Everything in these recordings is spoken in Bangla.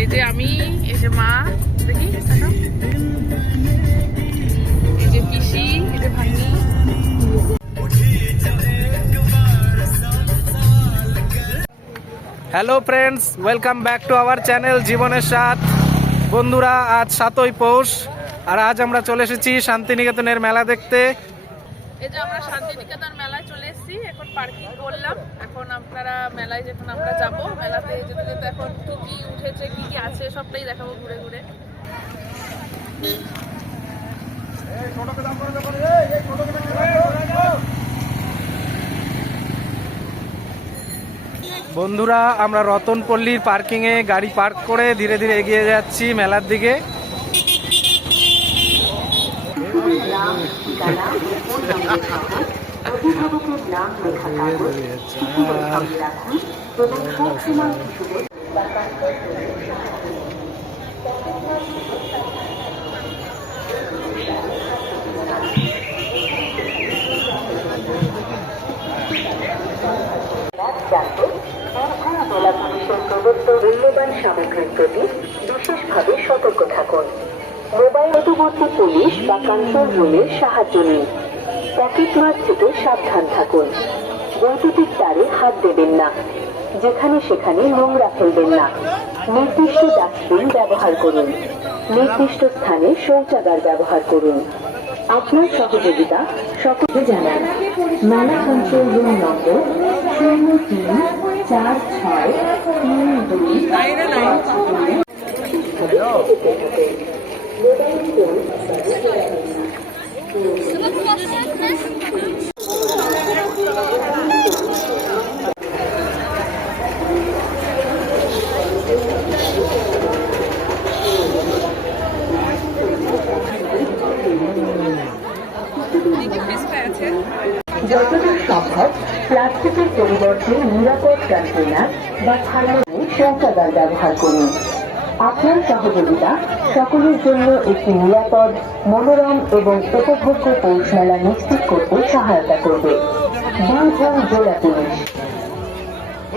এই যে আমি এই যে মা দেখি এই যে পিসি এই যে ভাগ্নি। Hello friends welcome back to our channel জীবনের সাথ বন্ধুরা আজ সাতই পৌষ আর আজ আমরা চলে এসেছি শান্তিনিকেতনের মেলা দেখতে। এই যে আমরা শান্তিনিকেতন মেলায় চলে এসেছি এখন পার্কিং করলাম। এখন আপনারা মেলায় যখন আমরা যাব, মেলাতে যেতে যেতে এখন কি কি উঠেছে, কি কি আছে, সবটাই দেখাবো ঘুরে ঘুরে। বন্ধুরা, আমরা রতনপল্লীর পার্কিংয়ে গাড়ি পার্ক করে ধীরে ধীরে এগিয়ে যাচ্ছি মেলার দিকে। অভিভাবকের নাম লেখা কাগজ শিশুদের সঙ্গে রাখুন এবং সবসময় মূল্যবান সামগ্রীর প্রতি। বিশেষভাবে সতর্ক থাকুন। মোবাইল মধ্যবর্তী পুলিশ বা কন্ট্রোল রুমের সাহায্য নিন। পকেটমার থেকে সাবধান থাকুন। বৈদ্যুতিক তারে হাত দেবেন না। যেখানে সেখানে নোংরা ফেলবেন না। নির্দিষ্ট ডাস্টবিন ব্যবহার করুন। নির্দিষ্ট স্থানে শৌচাগার ব্যবহার করুন। আপনার সহযোগিতা সকলকে জানান। মেলা কন্ট্রোল রুম নম্বর শূন্য তিন চার ছয় তিন দুই মোবাইল ফোন যতটা সম্ভব প্লাস্টিকের পরিবর্তে নিরাপদ কন্টেনার বা থালায় শৌচাগার ব্যবহার করুন। আপনার সহযোগিতা সকলের জন্য একটি নিরাপদ, মনোরম এবং উপভোগ্য পৌষ মেলা নিশ্চিত করতে সহায়তা করবে। বীরভূম জেলা পুলিশ।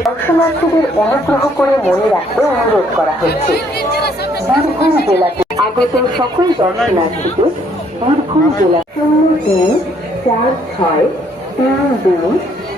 দর্শনার্থীদের অনুগ্রহ করে মনে রাখতে অনুরোধ করা হচ্ছে। বীরভূম জেলাতে আগত সকল দর্শনার্থীকে বীরভূম জেলা শূন্য তিন, চার, ছয়, তিন, দুই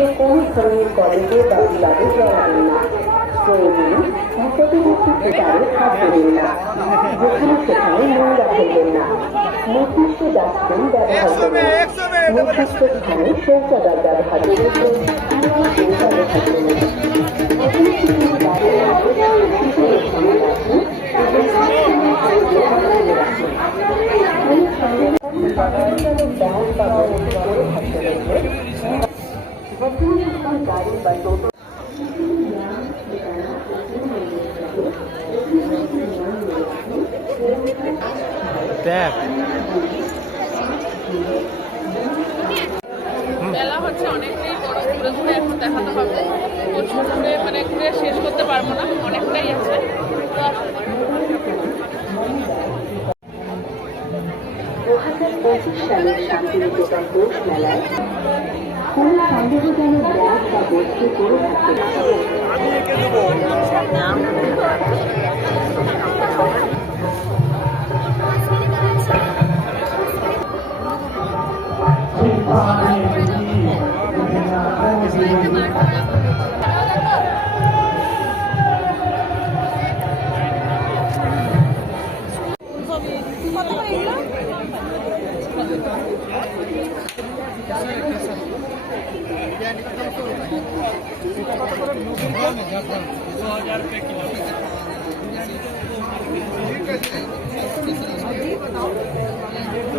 সঙ্গে কোন ধরনের কলেজে বা বিবাদে জড়াবেন না। প্রয়োজনে নিকটবর্তী প্রচারে হাত দেবেন না। যেখানে সেখানে নোংরা ফেলবেন না। নির্দিষ্ট ডাস্টবিন ব্যবহার করুন। নির্দিষ্ট স্থানে শৌচাগার ব্যবহার করুন অতিরিক্ত বাইরে শিশুদের সঙ্গে রাখুন এবং সবসময় পরিষ্কার করে রাখুন কোনো সন্দেহ সাধারণজনক ব্যাগ বা বস্তু করে থাকতে হলে বর্তমান সকল গাড়ি বা টোটো দেখ। মেলা হচ্ছে অনেকটাই বড় ঘুরে ঘুরে এখন দেখাতে হবে। প্রচুর ঘুরে মানে ঘুরে শেষ করতে পারব না অনেকটাই আছে। তো দু হাজার পঁচিশ সালের শান্তিনিকেতন পৌষ মেলায় কোনো সন্দেহজনক ব্যাগ বা বস্তু করে থাকতে পারে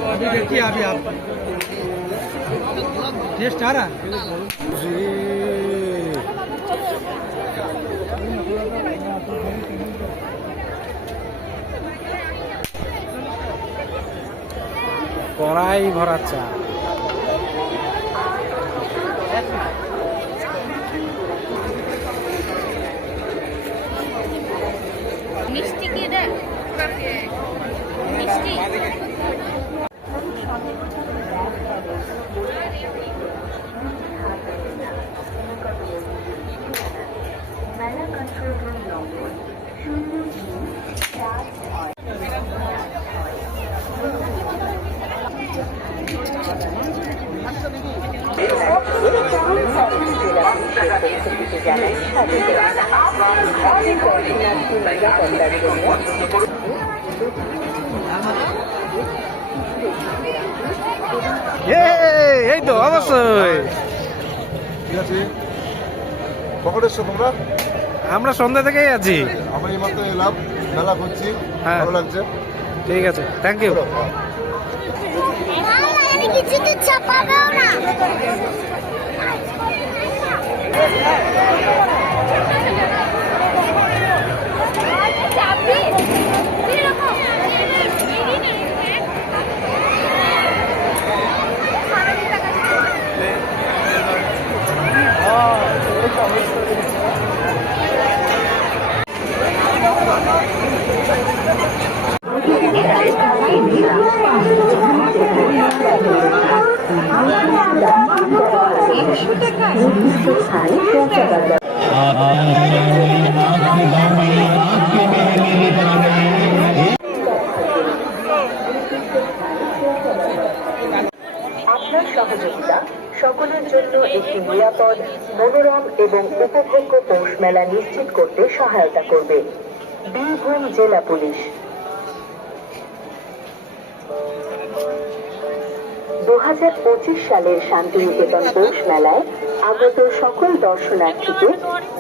अभी देखिए अभी आप टेस्ट आ रहा है কড়াই ভরা চা Gracias. এই তো অবশ্যই। ঠিক আছে? কখন এসছো তোমরা? আমরা সন্ধ্যা থেকেই আছি। আমরা এলাম মেলা করছি হ্যাঁ। ভালো লাগছে। ঠিক আছে থ্যাংক ইউ কিছুতে চাপাবেও না। আপনার সহযোগিতা সকলের জন্য একটি নিরাপদ, মনোরম এবং উপভোগ্য পৌষ মেলা নিশ্চিত করতে সহায়তা করবে। বীরভূম জেলা পুলিশ। দু হাজার পঁচিশ সালের শান্তিনিকেতন পৌষ মেলায় আগত সকল দর্শনার্থীকে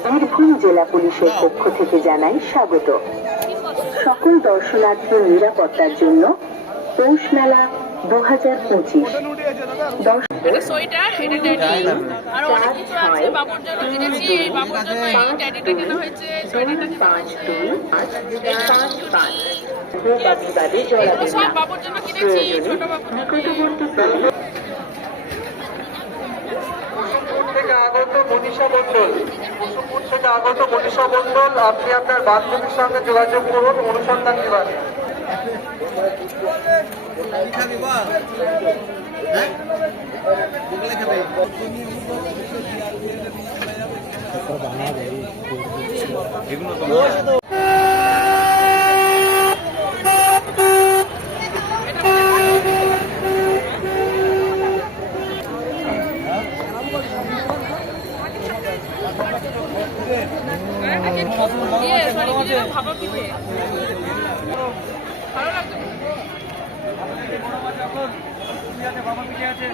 বীরভূম জেলা পুলিশের পক্ষ থেকে জানাই স্বাগত। সকল দর্শনার্থীর নিরাপত্তার জন্য পৌষ মেলা দু হাজার পঁচিশ এটা সোয়েটার এটা আর অনেক কিছু আছে বাবুর জন্য কিনেছি এই বাবুর জন্য এই ট্যাডিটা কেনা হয়েছে সোয়েটারটা কেনা হয়েছে দুই পাঁচ পাঁচ পাঁচ বাবুবাদে জড়াবেন সব বাবুর জন্য কিনেছি ছোট বাবুর জন্য থেকে আগত মনীষা মণ্ডল কুসুমপুর থেকে আগত মনীষা মণ্ডল আপনি আপনার বান্ধবীর সঙ্গে যোগাযোগ করুন অনুসন্ধান দিবেন ইয়ে ভাবা পিঠে ভালো লাগছে। বাবা পিঠে আছে